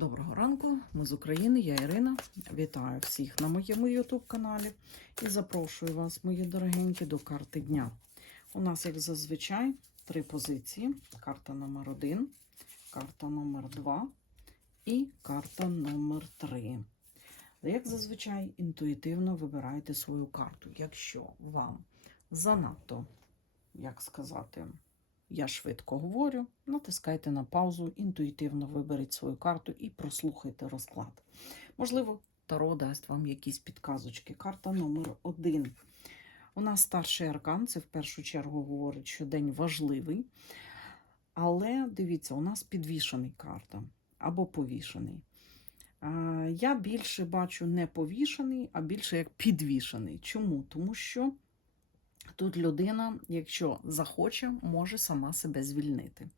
Доброго ранку, ми з України, я Ірина. Вітаю всіх на моєму YouTube каналі і запрошую вас, мої дорогенькі, до карти дня. У нас, як зазвичай, три позиції: карта номер 1 карта номер 2 і карта номер 3 Як зазвичай, інтуїтивно вибирайте свою карту. Якщо вам занадто, як сказати, я швидко говорю, натискайте на паузу, інтуїтивно виберіть свою карту і прослухайте розклад. Можливо, Таро дасть вам якісь підказочки. Карта номер один. У нас старший аркан, це в першу чергу говорить, що день важливий. Але дивіться, у нас підвішений карта або повішений. Я більше бачу не повішений, а більше як підвішений. Чому? Тому що Тут людина, якщо захоче, може сама себе звільнити.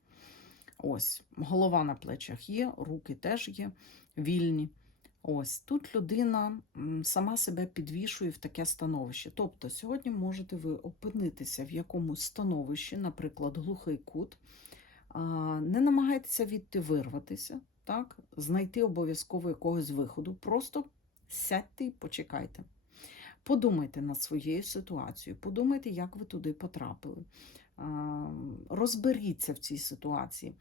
Ось, голова на плечах є, руки теж є вільні. Ось тут людина сама себе підвішує в таке становище. Тобто, сьогодні можете ви опинитися в якомусь становищі, наприклад, глухий кут. Не намагайтеся відти вирватися, так? знайти обов'язково якогось виходу. Просто сядьте і почекайте. Подумайте над своєю ситуацією, подумайте, як ви туди потрапили. Розберіться в цій ситуації.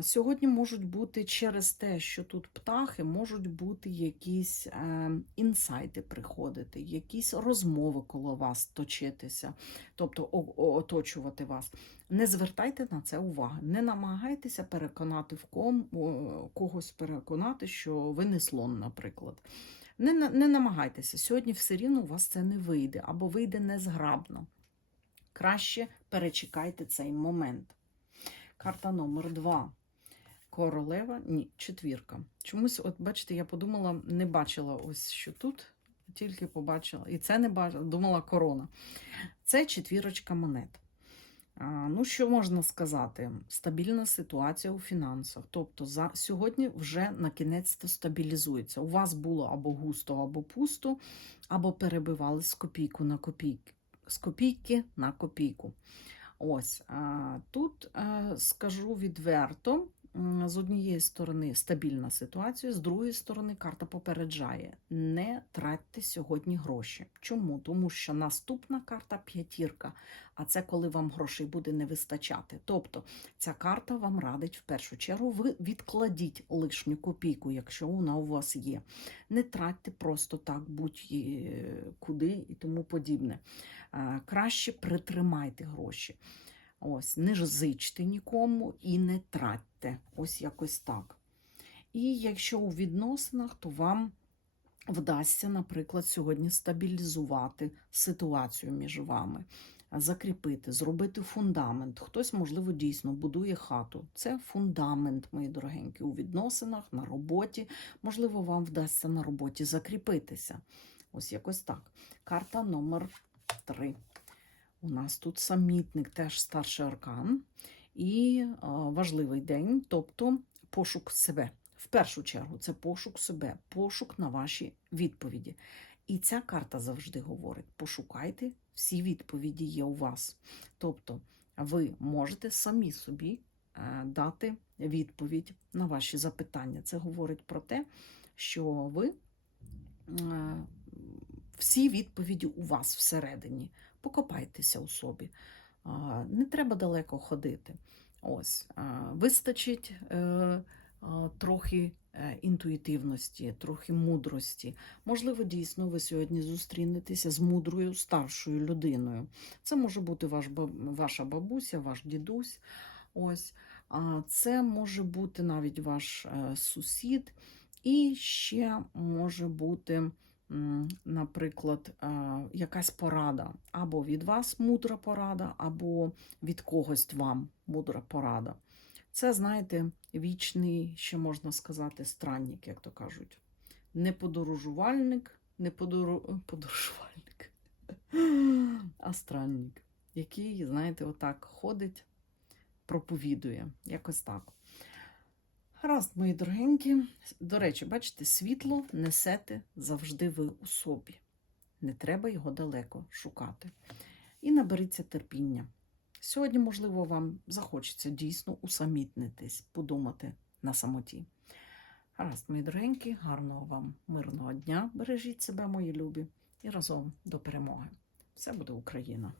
Сьогодні можуть бути через те, що тут птахи, можуть бути якісь е, інсайти приходити, якісь розмови коло вас точитися, тобто оточувати вас. Не звертайте на це уваги, не намагайтеся переконати в ком, когось переконати, що ви не слон, наприклад. Не не намагайтеся, сьогодні все рівно у вас це не вийде або вийде незграбно. Краще перечекайте цей момент. Карта номер два. Королева, ні, четвірка. Чомусь, от бачите, я подумала, не бачила ось що тут, тільки побачила. І це не бачила, думала корона. Це четвірочка монет. Ну, що можна сказати? Стабільна ситуація у фінансах. Тобто, за сьогодні вже на кінець стабілізується. У вас було або густо, або пусто, або перебивали з копійку на копійки, з копійки на копійку. Ось тут скажу відверто, з однієї сторони стабільна ситуація, з другої сторони, карта попереджає: не тратьте сьогодні гроші. Чому? Тому що наступна карта п'ятірка, а це коли вам грошей буде не вистачати. Тобто ця карта вам радить в першу чергу, ви відкладіть лишню копійку, якщо вона у вас є. Не тратьте просто так, будь-куди і тому подібне. Краще притримайте гроші. Ось, не зичте нікому і не тратьте. Ось якось так. І якщо у відносинах, то вам вдасться, наприклад, сьогодні стабілізувати ситуацію між вами, закріпити, зробити фундамент. Хтось, можливо, дійсно будує хату. Це фундамент, мої дорогенькі, у відносинах, на роботі. Можливо, вам вдасться на роботі закріпитися. Ось якось так. Карта номер 3. У нас тут самітник, теж старший аркан, і важливий день, тобто пошук себе. В першу чергу, це пошук себе, пошук на ваші відповіді. І ця карта завжди говорить: пошукайте, всі відповіді є у вас. Тобто, ви можете самі собі е, дати відповідь на ваші запитання. Це говорить про те, що ви е, всі відповіді у вас всередині покопайтеся у собі. Не треба далеко ходити. Ось, Вистачить е, трохи е, інтуїтивності, трохи мудрості. Можливо, дійсно, ви сьогодні зустрінетеся з мудрою старшою людиною. Це може бути ваш, ваша бабуся, ваш дідусь. Ось. Це може бути навіть ваш е, сусід, і ще може бути наприклад, якась порада, або від вас мудра порада, або від когось вам мудра порада. Це, знаєте, вічний, що можна сказати, странник, як то кажуть. Не подорожувальник, не подору... подорожувальник, а странник, який, знаєте, отак ходить, проповідує. Якось так. Гаразд, мої дорогенькі. До речі, бачите, світло несете завжди ви у собі. Не треба його далеко шукати. І наберіться терпіння. Сьогодні, можливо, вам захочеться дійсно усамітнитись, подумати на самоті. Гаразд, мої дорогенькі, гарного вам мирного дня. Бережіть себе, мої любі, і разом до перемоги. Все буде Україна!